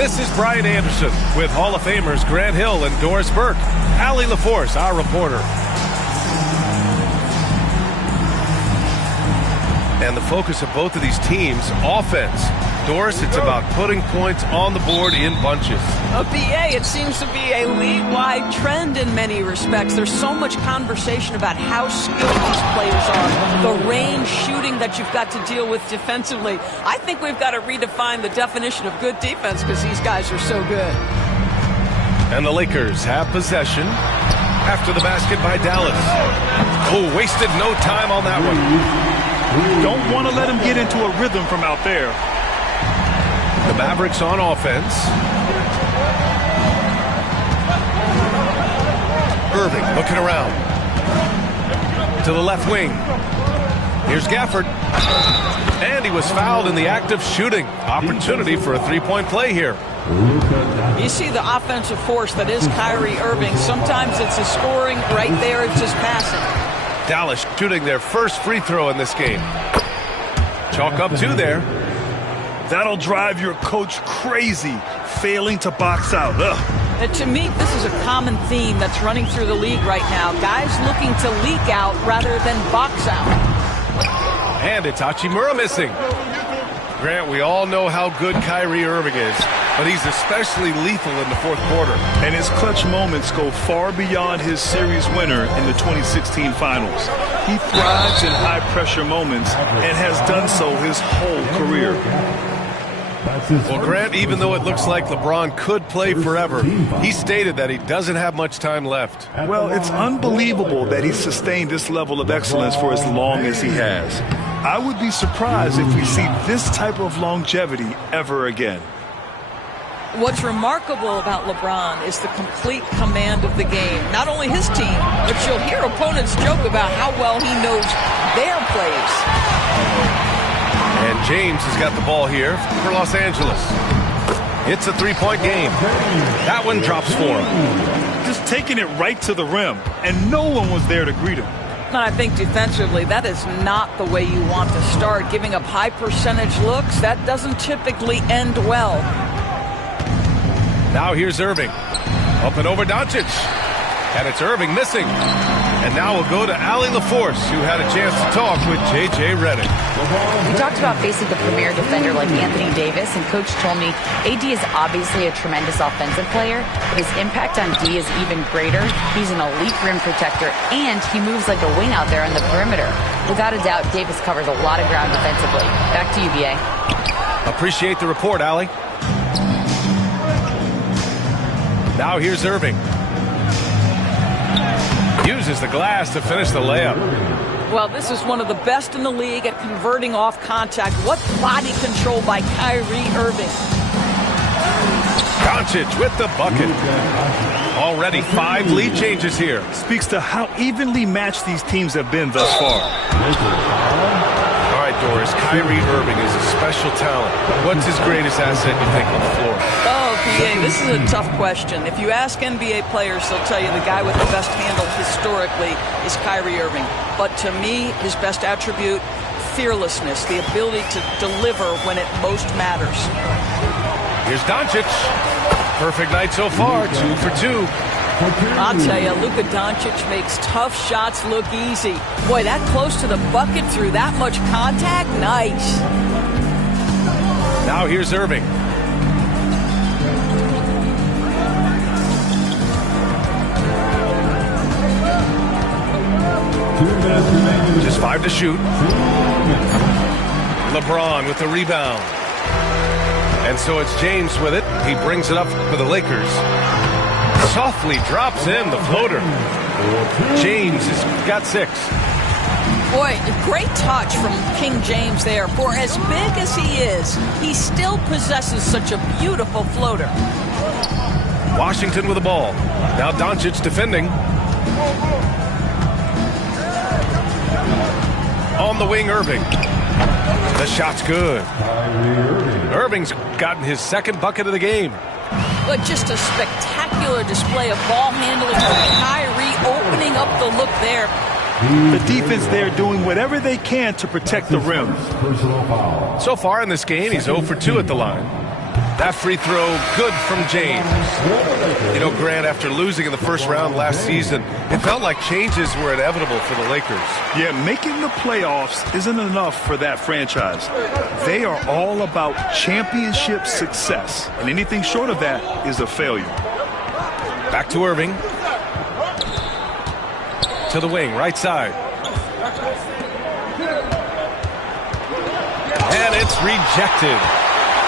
This is Brian Anderson with Hall of Famers Grant Hill and Doris Burke. Allie LaForce, our reporter. And the focus of both of these teams, offense. Doris, it's about putting points on the board in bunches. BA, it seems to be a league-wide trend in many respects. There's so much conversation about how skilled these players are, the range shooting that you've got to deal with defensively. I think we've got to redefine the definition of good defense because these guys are so good. And the Lakers have possession after the basket by Dallas. Oh, wasted no time on that one. Don't want to let him get into a rhythm from out there. The Mavericks on offense. Irving looking around. To the left wing. Here's Gafford. And he was fouled in the act of shooting. Opportunity for a three-point play here. You see the offensive force that is Kyrie Irving. Sometimes it's a scoring, right there it's just passing. Dallas shooting their first free throw in this game. Chalk up two there. That'll drive your coach crazy, failing to box out. To me, this is a common theme that's running through the league right now. Guys looking to leak out rather than box out. And it's Hachimura missing. Grant, we all know how good Kyrie Irving is, but he's especially lethal in the fourth quarter. And his clutch moments go far beyond his series winner in the 2016 finals. He thrives in high-pressure moments and has done so his whole career. Well, Grant, even though it looks like LeBron could play forever, he stated that he doesn't have much time left. Well, it's unbelievable that he's sustained this level of excellence for as long as he has. I would be surprised if we see this type of longevity ever again. What's remarkable about LeBron is the complete command of the game. Not only his team, but you'll hear opponents joke about how well he knows their plays. And James has got the ball here for Los Angeles. It's a three-point game. That one drops for him. Just taking it right to the rim, and no one was there to greet him. And I think defensively, that is not the way you want to start. Giving up high percentage looks, that doesn't typically end well. Now here's Irving. Up and over Doncic. And it's Irving missing. And now we'll go to Allie LaForce, who had a chance to talk with J.J. Redick. We talked about facing the premier defender like Anthony Davis, and Coach told me AD is obviously a tremendous offensive player, but his impact on D is even greater. He's an elite rim protector, and he moves like a wing out there on the perimeter. Without a doubt, Davis covers a lot of ground defensively. Back to you, BA. Appreciate the report, Allie. Now here's Irving. Uses the glass to finish the layup. Well, this is one of the best in the league at converting off contact. What body control by Kyrie Irving. Doncic with the bucket. Already 5 lead changes here. Speaks to how evenly matched these teams have been thus far. All right, Doris, Kyrie Irving is a special talent. What's his greatest asset, you think, on the floor? PA, this is a tough question. If you ask NBA players, they'll tell you the guy with the best handle historically is Kyrie Irving. But to me, his best attribute, fearlessness, the ability to deliver when it most matters. Here's Doncic. Perfect night so far, 2 for 2. I'll tell you, Luka Doncic makes tough shots look easy. Boy, that close to the bucket through that much contact, nice. Now here's Irving. Just 5 to shoot. LeBron with the rebound. And so it's James with it. He brings it up for the Lakers. Softly drops in the floater. James has got 6. Boy, great touch from King James there. For as big as he is, he still possesses such a beautiful floater. Washington with the ball. Now Doncic defending. On the wing, Irving. The shot's good. Irving's gotten his second bucket of the game. But just a spectacular display of ball handling from Kyrie, opening up the look there. The defense there doing whatever they can to protect the rim. So far in this game, he's 0 for 2 at the line. That free throw, good from James. You know, Grant, after losing in the first round last season, it felt like changes were inevitable for the Lakers. Yeah, making the playoffs isn't enough for that franchise. They are all about championship success, and anything short of that is a failure. Back to Irving. To the wing, right side. And it's rejected.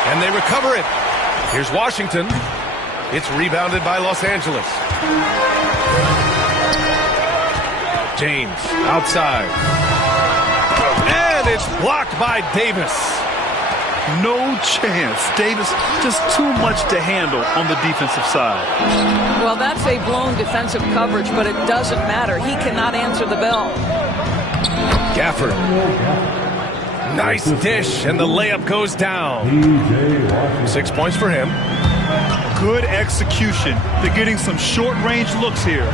And they recover it. Here's Washington. It's rebounded by Los Angeles. James outside. And it's blocked by Davis. No chance. Davis just too much to handle on the defensive side. Well, that's a blown defensive coverage, but it doesn't matter. He cannot answer the bell. Gafford. Nice dish, and the layup goes down. 6 points for him. Good execution. They're getting some short-range looks here.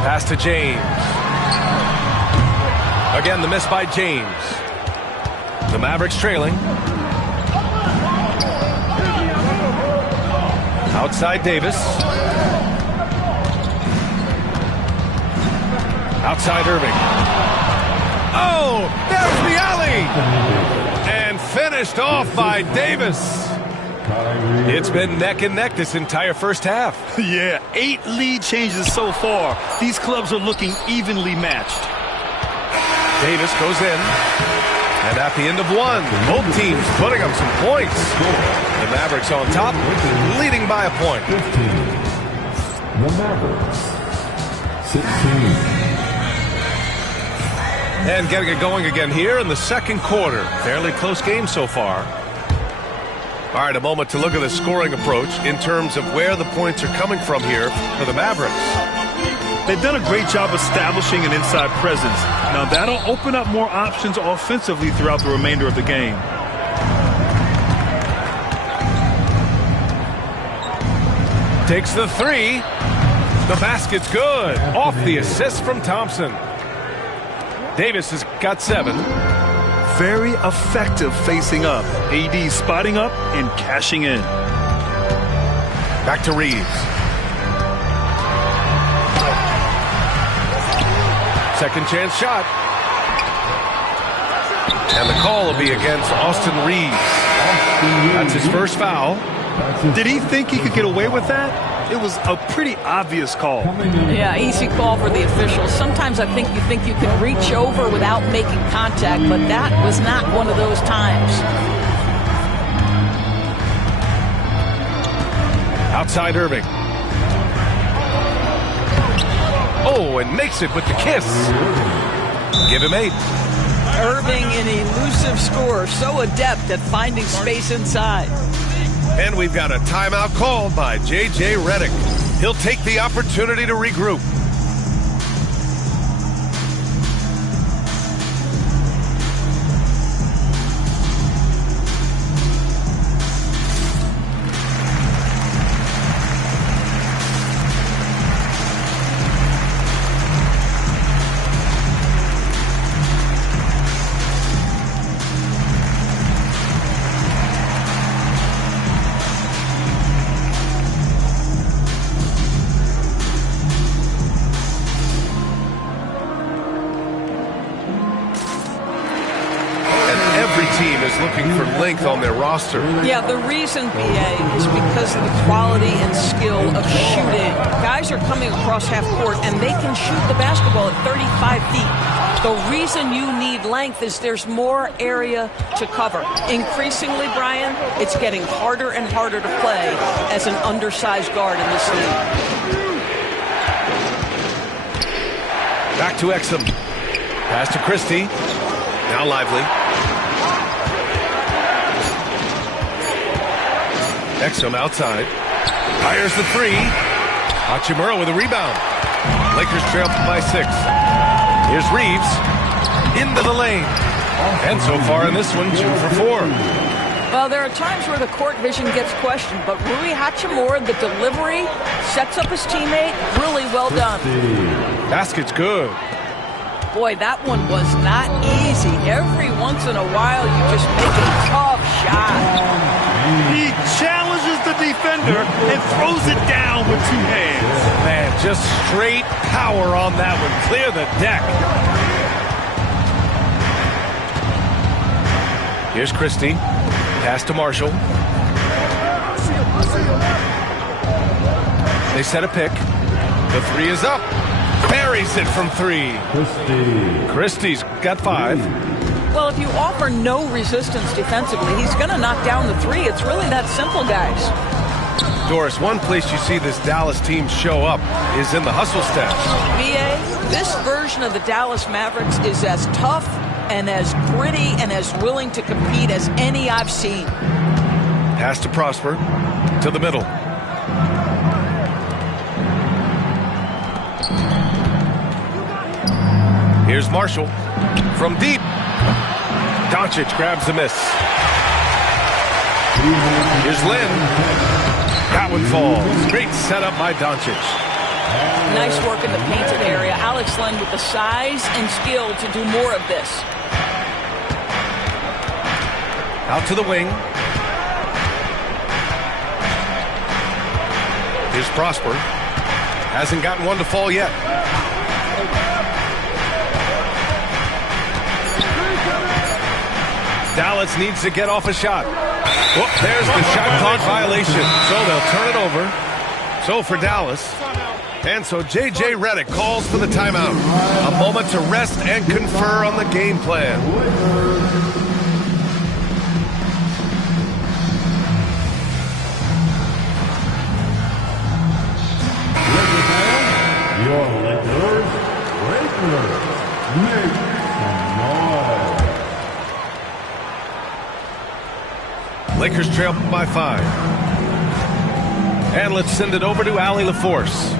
Pass to James. Again, the miss by James. The Mavericks trailing. Outside Davis. Outside Irving. Oh, there's the alley! And finished off by Davis. It's been neck and neck this entire first half. Yeah, 8 lead changes so far. These clubs are looking evenly matched. Davis goes in. And at the end of one, both teams putting up some points. The Mavericks on top, leading by a point. The Mavericks, 16. And getting it going again here in the second quarter. Fairly close game so far. All right, a moment to look at the scoring approach in terms of where the points are coming from here for the Mavericks. They've done a great job establishing an inside presence. Now that'll open up more options offensively throughout the remainder of the game. Takes the three. The basket's good. Off the assist from Thompson. Davis has got 7. Very effective facing up. AD spotting up and cashing in. Back to Reeves. Second chance shot. And the call will be against Austin Reeves. That's his first foul. Did he think he could get away with that? It was a pretty obvious call. Yeah, easy call for the officials. Sometimes I think you can reach over without making contact, but that was not one of those times. Outside Irving. Oh, and makes it with the kiss. Give him 8. Irving, an elusive scorer, so adept at finding space inside. And we've got a timeout called by J.J. Redick. He'll take the opportunity to regroup. Looking for length on their roster. Yeah, the reason, BA, is because of the quality and skill of shooting. Guys are coming across half court, and they can shoot the basketball at 35 feet. The reason you need length is there's more area to cover. Increasingly, Brian, it's getting harder and harder to play as an undersized guard in this league. Back to Exum. Pass to Christie. Now Lively. Exum outside. Fires the 3. Hachimura with a rebound. Lakers trail by 6. Here's Reeves. Into the lane. And so far in this one, 2 for 4. Well, there are times where the court vision gets questioned, but Rui Hachimura, the delivery, sets up his teammate. Really well done. Basket's good. Boy, that one was not easy. Every once in a while, you just make a tough shot. He challenges the defender and throws it down with two hands. Man, just straight power on that one. Clear the deck. Here's Christie. Pass to Marshall. They set a pick. The three is up. Buries it from three. Christie's got 5. Well, if you offer no resistance defensively, he's going to knock down the three. It's really that simple, guys. Doris, one place you see this Dallas team show up is in the hustle stash. B.A., this version of the Dallas Mavericks is as tough and as gritty and as willing to compete as any I've seen. Pass to Prosper. To the middle. Here's Marshall. From deep. Doncic grabs the miss. Here's Lynn. That one falls. Great setup by Doncic. Nice work in the painted area. Alex Len with the size and skill to do more of this. Out to the wing. Here's Prosper. Hasn't gotten one to fall yet. Dallas needs to get off a shot. Whoop, there's the shot clock violation. So they'll turn it over. So for Dallas. And so J.J. Redick calls for the timeout. A moment to rest and confer on the game plan. Your Lakers, make some noise. Lakers trail by 5. And let's send it over to Allie LaForce.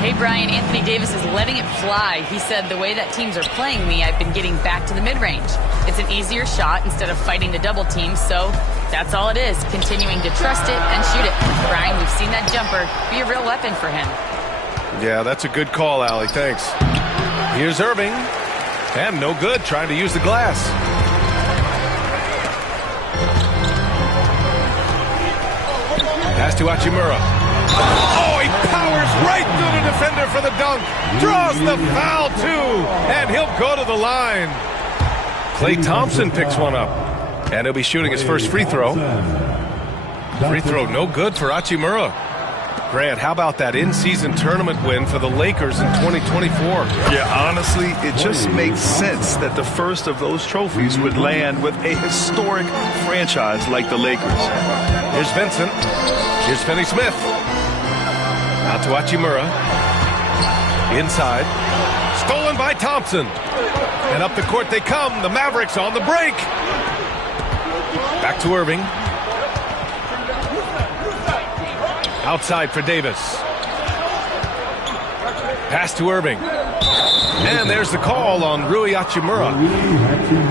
Hey, Brian, Anthony Davis is letting it fly. He said, the way that teams are playing me, I've been getting back to the mid-range. It's an easier shot instead of fighting the double team, so that's all it is, continuing to trust it and shoot it. Brian, we've seen that jumper be a real weapon for him. Yeah, that's a good call, Allie. Thanks. Here's Irving. And no good, trying to use the glass. Pass to Hachimura. Oh, he powers right through the defender for the dunk. Draws the foul, too. And he'll go to the line. Klay Thompson picks one up. And he'll be shooting his first free throw. Free throw no good for Hachimura. Grant, how about that in-season tournament win for the Lakers in 2024? Yeah, honestly, it just makes sense that the first of those trophies would land with a historic franchise like the Lakers. Here's Vincent. Here's Finney-Smith. Out to Hachimura. Inside. Stolen by Thompson. And up the court they come. The Mavericks on the break. Back to Irving. Outside for Davis. Pass to Irving. And there's the call on Rui Hachimura.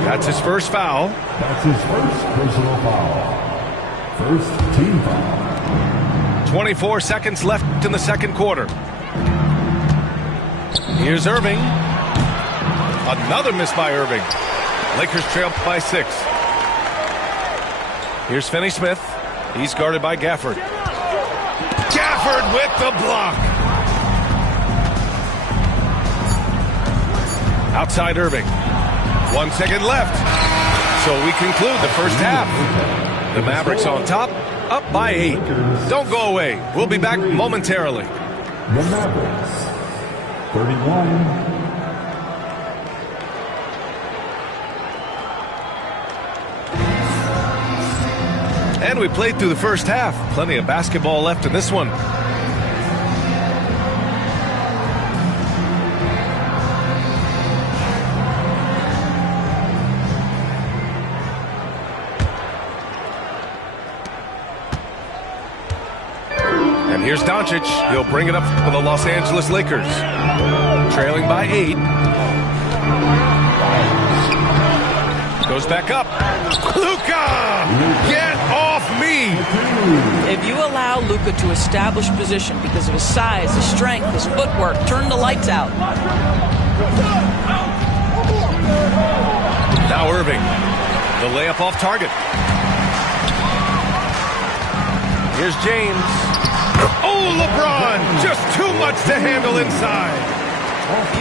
That's his first foul. That's his first personal foul. First team foul. 24 seconds left in the second quarter. Here's Irving. Another miss by Irving. Lakers trail by 6. Here's Finney-Smith. He's guarded by Gafford. Gafford with the block. Outside Irving. 1 second left. So we conclude the first half. The Mavericks on top, up by 8. Don't go away. We'll be back momentarily. The Mavericks, 31. And we played through the first half. Plenty of basketball left in this one. And here's Doncic. He'll bring it up for the Los Angeles Lakers. Trailing by 8. Goes back up. Luka! Get off me! If you allow Luka to establish position because of his size, his strength, his footwork, turn the lights out. Now Irving. The layup off target. Here's James. Oh, LeBron! Just too much to handle inside.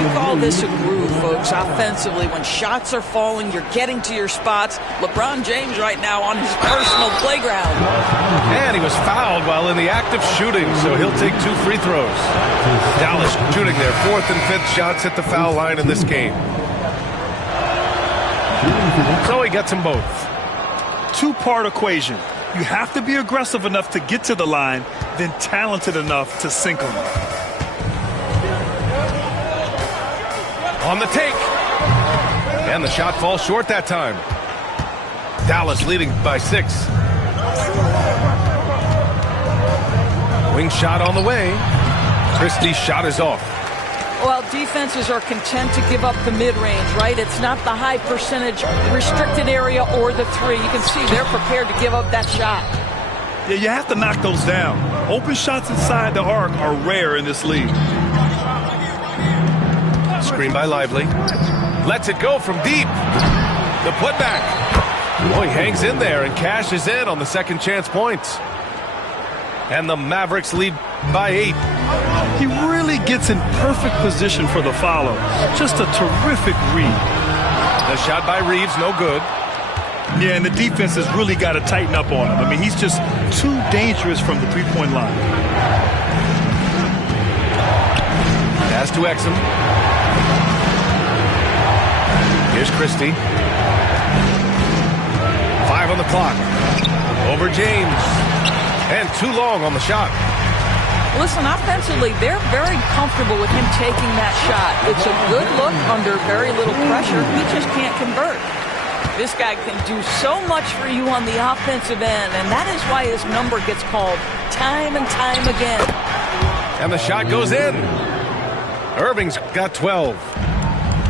You call this a groove, folks, offensively. When shots are falling, you're getting to your spots. LeBron James right now on his personal playground. And he was fouled while in the act of shooting, so he'll take 2 free throws. Dallas shooting their 4th and 5th shots at the foul line in this game. So he gets them both. 2-part equation. You have to be aggressive enough to get to the line, then talented enough to sink them. On the take. And the shot falls short that time. Dallas leading by 6. Wing shot on the way. Christie's shot is off. Well, defenses are content to give up the mid-range, right? It's not the high percentage restricted area or the 3. You can see they're prepared to give up that shot. Yeah, you have to knock those down. Open shots inside the arc are rare in this league. Screen by Lively. Lets it go from deep. The putback. Oh, he hangs in there and cashes in on the second chance points. And the Mavericks lead by 8. He really gets in perfect position for the follow. Just a terrific read. The shot by Reeves, no good. Yeah, and the defense has really got to tighten up on him. I mean, he's just too dangerous from the 3-point line. Pass to Exum. Here's Christie. 5 on the clock. Over James. And too long on the shot. Listen, offensively, they're very comfortable with him taking that shot. It's a good look under very little pressure. He just can't convert. This guy can do so much for you on the offensive end, and that is why his number gets called time and time again. And the shot goes in. Irving's got 12.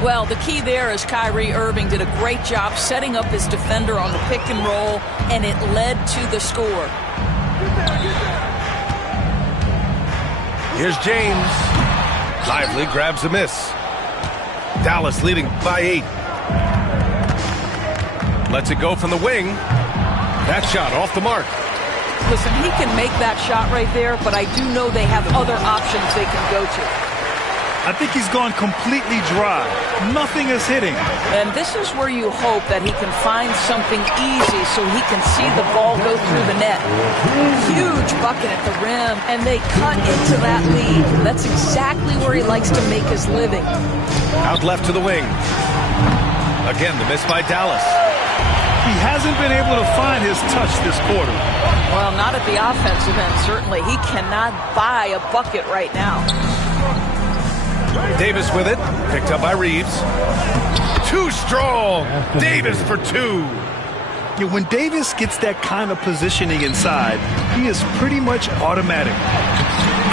Well, the key there is Kyrie Irving did a great job setting up his defender on the pick and roll, and it led to the score. Here's James. Lively grabs a miss. Dallas leading by 8. Lets it go from the wing. That shot off the mark. Listen, he can make that shot right there, but I do know they have other options they can go to. I think he's gone completely dry. Nothing is hitting. And this is where you hope that he can find something easy so he can see the ball go through the net. Huge bucket at the rim, and they cut into that lead. That's exactly where he likes to make his living. Out left to the wing. Again, the miss by Dallas. He hasn't been able to find his touch this quarter. Well, not at the offensive end, certainly. He cannot buy a bucket right now. Davis with it. Picked up by Reeves. Too strong. Davis for 2. Yeah, when Davis gets that kind of positioning inside, he is pretty much automatic.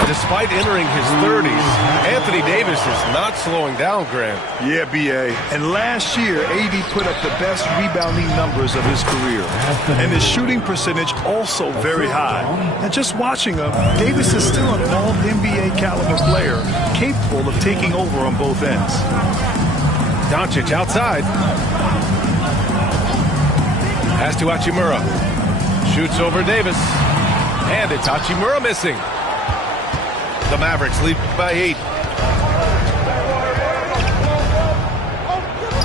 Despite entering his 30s, Anthony Davis is not slowing down, Grant. Yeah, B.A. And last year, AD put up the best rebounding numbers of his career. And his shooting percentage also very high. And just watching him, Davis is still an all-NBA caliber player, capable of taking over on both ends. Doncic outside. Pass to Hachimura. Shoots over Davis. And it's Hachimura missing. The Mavericks lead by 8.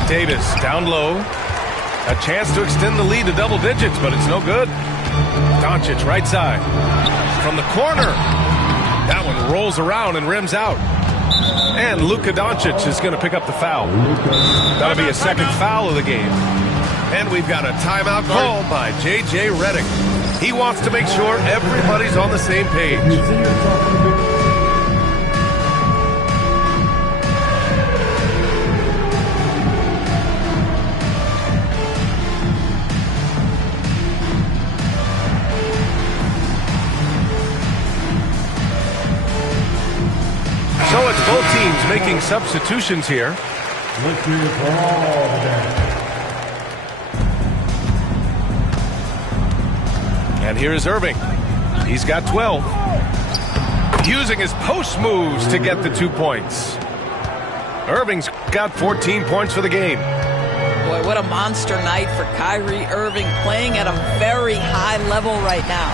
Davis down low. A chance to extend the lead to double digits, but it's no good. Doncic right side. From the corner. That one rolls around and rims out. And Luka Doncic is going to pick up the foul. That'll be a second foul of the game. And we've got a timeout called by J.J. Redick. He wants to make sure everybody's on the same page. So it's both teams making substitutions here. And here is Irving. He's got 12. Using his post moves to get the 2 points. Irving's got 14 points for the game. Boy, what a monster night for Kyrie Irving, playing at a very high level right now.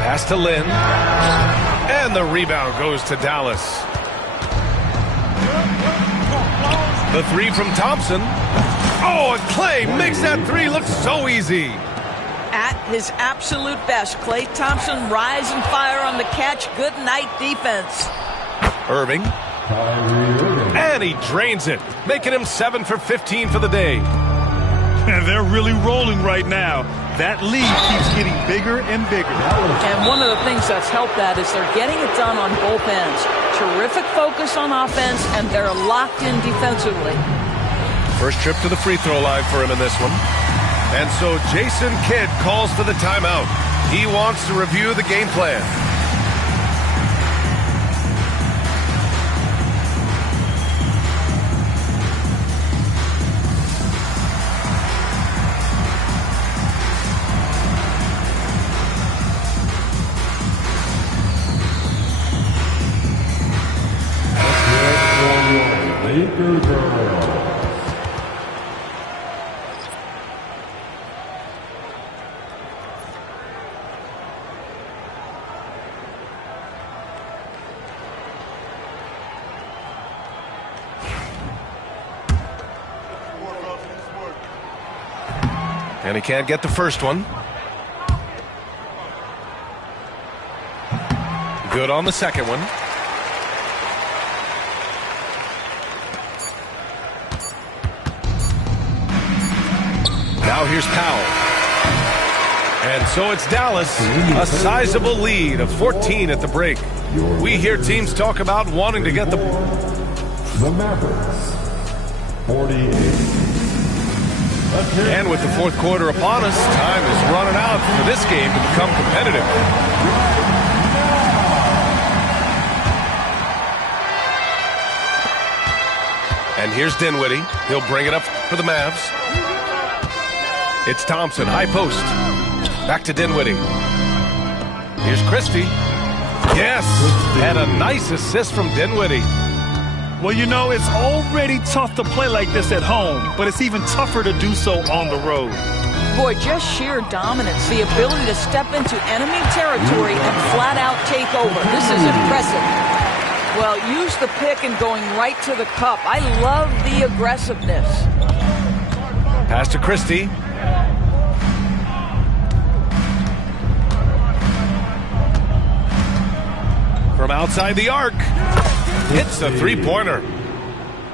Pass to Lin. And the rebound goes to Dallas. The three from Thompson. Oh, and Klay makes that three look so easy. At his absolute best, Klay Thompson rise and fire on the catch. Good night defense. Irving. And he drains it, making him 7 for 15 for the day. And they're really rolling right now. That lead keeps getting bigger and bigger. And one of the things that's helped that is they're getting it done on both ends. Terrific focus on offense, and they're locked in defensively. First trip to the free throw line for him in this one. And so Jason Kidd calls for the timeout. He wants to review the game plan. And he can't get the first one. Good on the second one. Now here's Powell. And so it's Dallas, a sizable lead of 14 at the break. We hear teams talk about wanting to get the Mavericks, 48. And with the fourth quarter upon us, time is running out for this game to become competitive. And here's Dinwiddie. He'll bring it up for the Mavs. It's Thompson, high post. Back to Dinwiddie. Here's Christie. Yes, and a nice assist from Dinwiddie. Well, you know, it's already tough to play like this at home, but it's even tougher to do so on the road. Boy, just sheer dominance, the ability to step into enemy territory and flat out take over. This is impressive. Well, use the pick and going right to the cup. I love the aggressiveness. Pass to Christie. From outside the arc. Hits the three-pointer.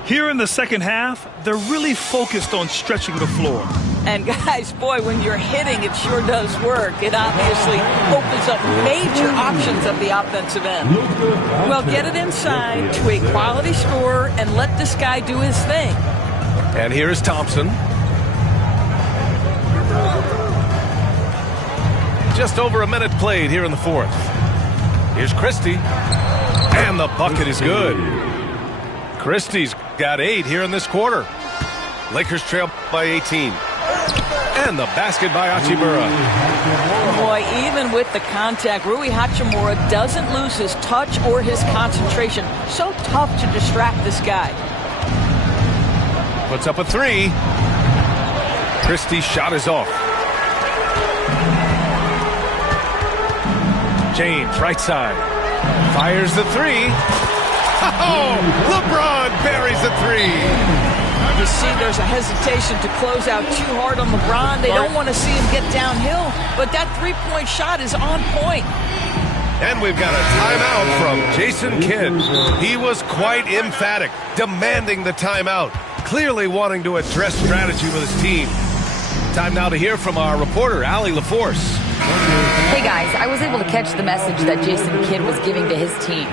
Here in the second half, they're really focused on stretching the floor. And guys, boy, when you're hitting, it sure does work. It obviously opens up major options at the offensive end. Well, get it inside to a quality scorer and let this guy do his thing. And here is Thompson. Just over a minute played here in the fourth. Here's Christie. And the bucket is good. Christie's got 8 here in this quarter. Lakers trail by 18. And the basket by Hachimura. Boy, even with the contact, Rui Hachimura doesn't lose his touch or his concentration. So tough to distract this guy. Puts up a 3. Christie's shot is off. James, right side. Fires the 3. Oh, LeBron buries the 3. You see there's a hesitation to close out too hard on LeBron. They don't want to see him get downhill, but that three-point shot is on point. And we've got a timeout from Jason Kidd. He was quite emphatic, demanding the timeout, clearly wanting to address strategy with his team. Time now to hear from our reporter, Allie LaForce. Hey guys, I was able to catch the message that Jason Kidd was giving to his team.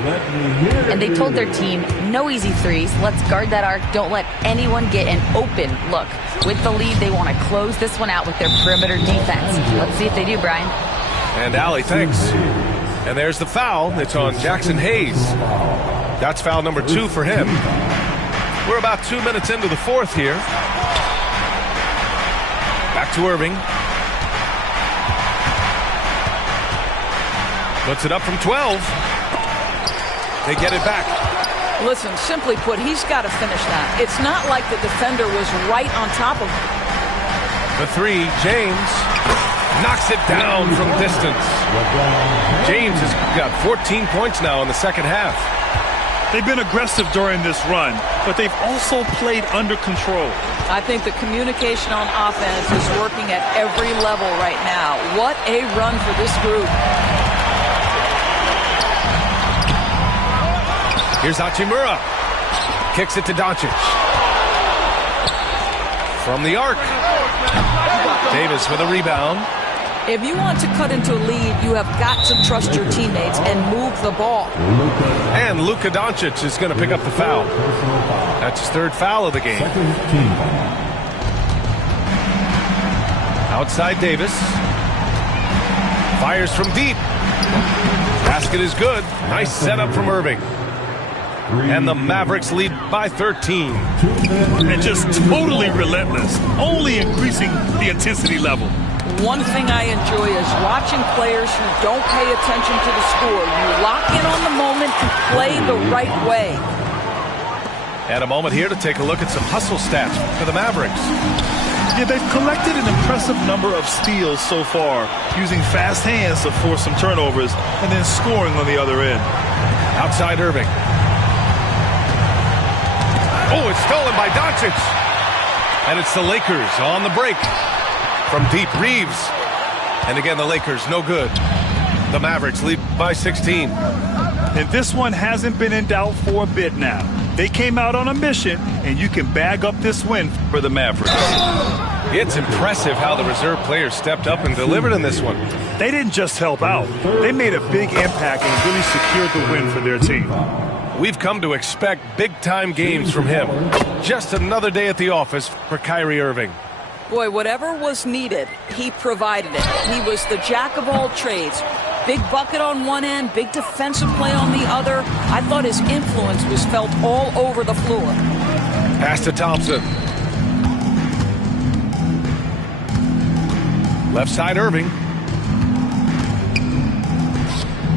And they told their team, no easy threes, let's guard that arc, don't let anyone get an open look. With the lead, they want to close this one out with their perimeter defense. Let's see if they do, Brian. And Allie, thanks. And there's the foul. It's on Jackson Hayes. That's foul number 2 for him. We're about 2 minutes into the fourth here. Back to Irving. Puts it up from 12. They get it back. Listen, simply put, he's got to finish that. It's not like the defender was right on top of him. The three, James knocks it down from distance. James has got 14 points now in the second half. They've been aggressive during this run, but they've also played under control. I think the communication on offense is working at every level right now. What a run for this group. Here's Hachimura. Kicks it to Doncic. From the arc. Davis with a rebound. If you want to cut into a lead, you have got to trust your teammates and move the ball. And Luka Doncic is going to pick up the foul. That's his third foul of the game. Outside Davis. Fires from deep. Basket is good. Nice setup from Irving. And the Mavericks lead by 13. And just totally relentless, only increasing the intensity level. One thing I enjoy is watching players who don't pay attention to the score. You lock in on the moment and play the right way. And a moment here to take a look at some hustle stats for the Mavericks. Yeah, they've collected an impressive number of steals so far, using fast hands to force some turnovers and then scoring on the other end. Outside Irving. Oh, it's stolen by Doncic. And it's the Lakers on the break. From deep, Reeves. And again, the Lakers, no good. The Mavericks lead by 16. And this one hasn't been in doubt for a bit now. They came out on a mission, and you can bag up this win for the Mavericks. It's impressive how the reserve players stepped up and delivered in this one. They didn't just help out. They made a big impact and really secured the win for their team. We've come to expect big-time games from him. Just another day at the office for Kyrie Irving. Boy, whatever was needed, he provided it. He was the jack of all trades. Big bucket on one end, big defensive play on the other. I thought his influence was felt all over the floor. Pass to Thompson. Left side Irving.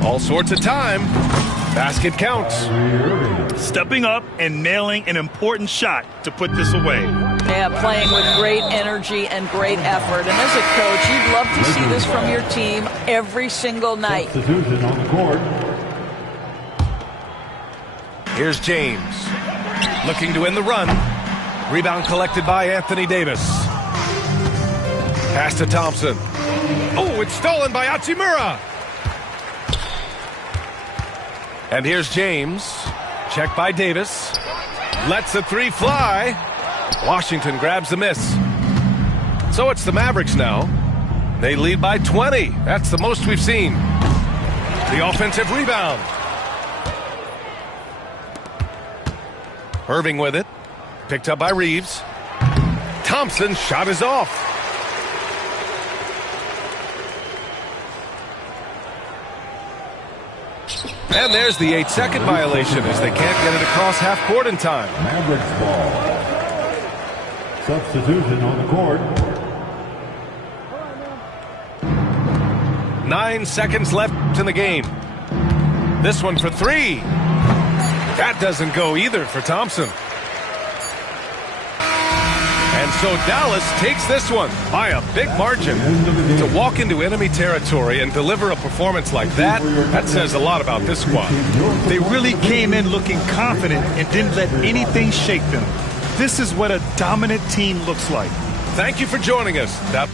All sorts of time. Basket counts. Stepping up and nailing an important shot to put this away. Yeah, playing with great energy and great effort. And as a coach, you'd love to see this from your team every single night. Substitution on the court. Here's James. Looking to win the run. Rebound collected by Anthony Davis. Pass to Thompson. Oh, it's stolen by Hachimura. And here's James. Checked by Davis. Lets the three fly. Washington grabs the miss. So it's the Mavericks now. They lead by 20. That's the most we've seen. The offensive rebound. Irving with it. Picked up by Reeves. Thompson's shot is off. And there's the 8-second violation as they can't get it across half court in time. Mavericks ball. Substitution on the court. 9 seconds left in the game. This one for three. That doesn't go either for Thompson. And so Dallas takes this one by a big margin. To walk into enemy territory and deliver a performance like that, that says a lot about this squad. They really came in looking confident and didn't let anything shake them. This is what a dominant team looks like. Thank you for joining us. That